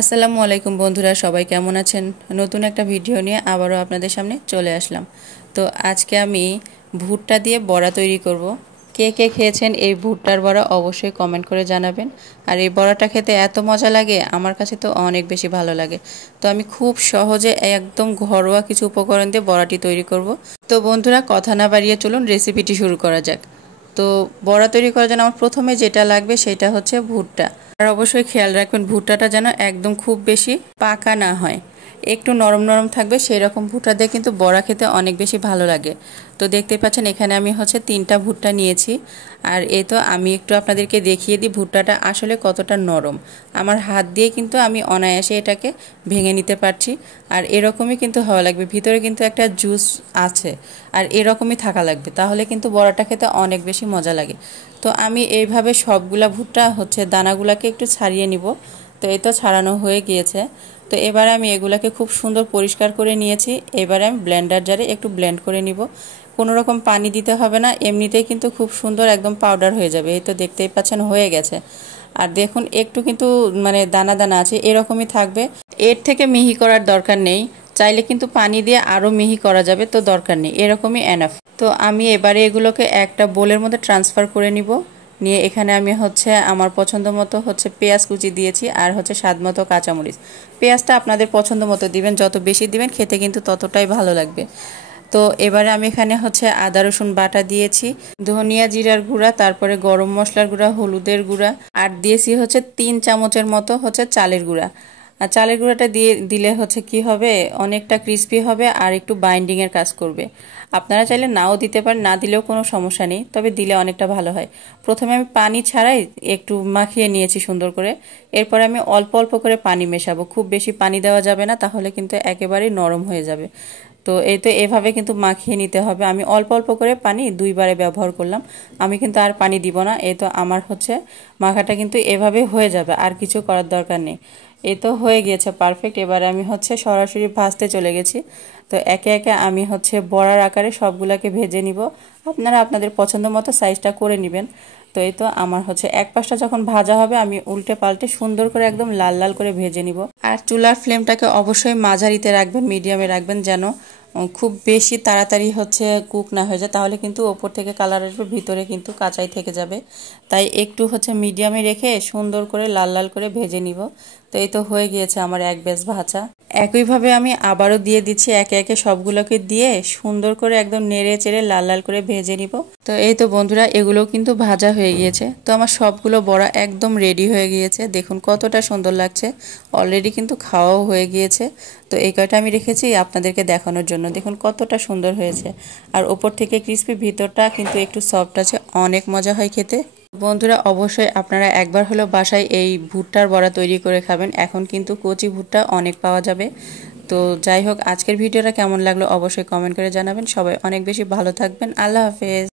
আসসালামু আলাইকুম বন্ধুরা, সবাই কেমন আছেন? নতুন একটা ভিডিও নিয়ে আবারও আপনাদের সামনে চলে আসলাম। তো আজকে আমি ভুট্টা দিয়ে বড়া তৈরি করব। কে কে খেয়েছেন এই ভুট্টার বড়া অবশ্যই কমেন্ট করে জানাবেন। আর এই বড়াটা খেতে এত মজা লাগে, আমার কাছে তো অনেক বেশি ভালো লাগে। তো আমি খুব সহজে একদম ঘরোয়া কিছু উপকরণ দিয়ে বড়াটি তৈরি করব। তো বন্ধুরা, কথা না বাড়িয়ে চলুন রেসিপিটি শুরু করা যাক। তো বড়া তৈরি করার জন্য আমার প্রথমে যেটা লাগবে সেটা হচ্ছে ভুট্টা। আর অবশ্যই খেয়াল রাখবেন ভুট্টাটা যেন একদম খুব বেশি পাকা না হয়, একটু নরম নরম থাকবে সেই রকম ভুট্টা দিয়ে কিন্তু বড়া খেতে অনেক বেশি ভালো লাগে। তো দেখতে পাচ্ছেন এখানে আমি হচ্ছে 3টা ভুট্টা নিয়েছি। আর এই তো আমি একটু আপনাদেরকে দেখিয়ে দিই ভুট্টাটা আসলে কতটা নরম। আমার হাত দিয়ে কিন্তু আমি অনায়াসে এটাকে ভেঙে নিতে পারছি। আর এরকমই কিন্তু হওয়া লাগবে, ভিতরে কিন্তু একটা জুস আছে, আর এরকমই থাকা লাগবে, তাহলে কিন্তু বড়াটা খেতে অনেক বেশি মজা লাগে। তো আমি এইভাবে সবগুলা ভুট্টা হচ্ছে দানাগুলাকে একটু ছাড়িয়ে নিব। তো এই তো ছাড়ানো হয়ে গিয়েছে। তো এবারে আমি এগুলাকে খুব সুন্দর পরিষ্কার করে নিয়েছি। এবারে আমি ব্লেন্ডার জারে একটু ব্লেন্ড করে নিব। কোনো রকম পানি দিতে হবে না, এমনিতেই কিন্তু খুব সুন্দর একদম পাউডার হয়ে যাবে। এই তো দেখতেই পাচ্ছেন হয়ে গেছে। আর দেখুন একটু কিন্তু মানে দানা দানা আছে, এরকমই থাকবে। এর থেকে মিহি করার দরকার নেই, চাইলে কিন্তু পানি দিয়ে আরও মিহি করা যাবে, তো দরকার নেই, এরকমই এনাফ। তো আমি এবারে এগুলোকে একটা বোলের মধ্যে ট্রান্সফার করে নিব। নিয়ে এখানে আমি হচ্ছে আমার পছন্দ মতো হচ্ছে পেঁয়াজ কুচি দিয়েছি, আর হচ্ছে স্বাদ মতো কাঁচামরিচ। পেঁয়াজটা আপনাদের পছন্দ মতো দিবেন, যত বেশি দিবেন খেতে কিন্তু ততটাই ভালো লাগবে। তো এবারে আমি এখানে হচ্ছে আদা রসুন বাটা দিয়েছি, ধনিয়া জিরার গুঁড়া, তারপরে গরম মশলার গুঁড়া, হলুদের গুঁড়া, আর দিয়েছি হচ্ছে 3 চামচের মতো হচ্ছে চালের গুঁড়া। আর চালের গুঁড়াটা দিলে হচ্ছে কি হবে, অনেকটা ক্রিস্পি হবে আর একটু বাইন্ডিংয়ের কাজ করবে। আপনারা চাইলে নাও দিতে পারেন, না দিলেও কোনো সমস্যা নেই, তবে দিলে অনেকটা ভালো হয়। প্রথমে আমি পানি ছাড়াই একটু মাখিয়ে নিয়েছি সুন্দর করে। এরপরে আমি অল্প অল্প করে পানি মেশাবো, খুব বেশি পানি দেওয়া যাবে না, তাহলে কিন্তু একেবারেই নরম হয়ে যাবে। তো এই তো এভাবে কিন্তু মাখিয়ে নিতে হবে। আমি অল্প অল্প করে পানি 2বারে ব্যবহার করলাম, আমি কিন্তু আর পানি দিব না। এই তো আমার হচ্ছে মাখাটা কিন্তু এভাবে হয়ে যাবে, আর কিছু করার দরকার নেই। এই তো হয়ে গিয়েছে পারফেক্ট। এবারে আমি হচ্ছে সরাসরি ভাজতে চলে গেছি। তো একে একে আমি হচ্ছে বড়ার আকারে সবগুলোকে ভেজে নিব। আপনারা আপনাদের পছন্দ মতো সাইজটা করে নেবেন। তো এই তো আমার হচ্ছে এক পাশটা যখন ভাজা হবে আমি উল্টে পাল্টে সুন্দর করে একদম লাল লাল করে ভেজে নিব। আর চুলার ফ্লেমটাকে অবশ্যই মাঝারিতে রাখবেন, মিডিয়ামে রাখবেন, যেন খুব বেশি তাড়াতাড়ি হচ্ছে কুক না হয়ে যায়, তাহলে কিন্তু ওপর থেকে কালার আসবে, ভিতরে কিন্তু কাঁচাই থেকে যাবে। তাই একটু হচ্ছে মিডিয়ামে রেখে সুন্দর করে লাল লাল করে ভেজে নিব। তো এই তো হয়ে গিয়েছে আমার এক ব্যাচ ভাজা। একইভাবে আমি আবারও দিয়ে দিচ্ছি, একে একে সবগুলোকে দিয়ে সুন্দর করে একদম নেড়ে চেড়ে লাল লাল করে ভেজে নিব। তো এই তো বন্ধুরা, এগুলো কিন্তু ভাজা হয়ে গিয়েছে। তো আমার সবগুলো বড়া একদম রেডি হয়ে গিয়েছে, দেখুন কতটা সুন্দর লাগছে। অলরেডি কিন্তু খাওয়াও হয়ে গিয়েছে। তো এই কয়টা আমি রেখেছি আপনাদেরকে দেখানোর জন্য, দেখুন কতটা সুন্দর হয়েছে। আর ওপর থেকে ক্রিস্পি, ভিতরটা কিন্তু একটু সফট আছে, অনেক মজা হয় খেতে। বন্ধুরা, অবশ্যই আপনারা একবার হলেও বাসায় এই ভুট্টার বড়া তৈরি করে খাবেন। এখন কিন্তু কচি ভুট্টা অনেক পাওয়া যাবে। তো যাই হোক, আজকের ভিডিওটা কেমন লাগলো অবশ্যই কমেন্ট করে জানাবেন। সবাই অনেক বেশি ভালো থাকবেন। আল্লাহ হাফেজ।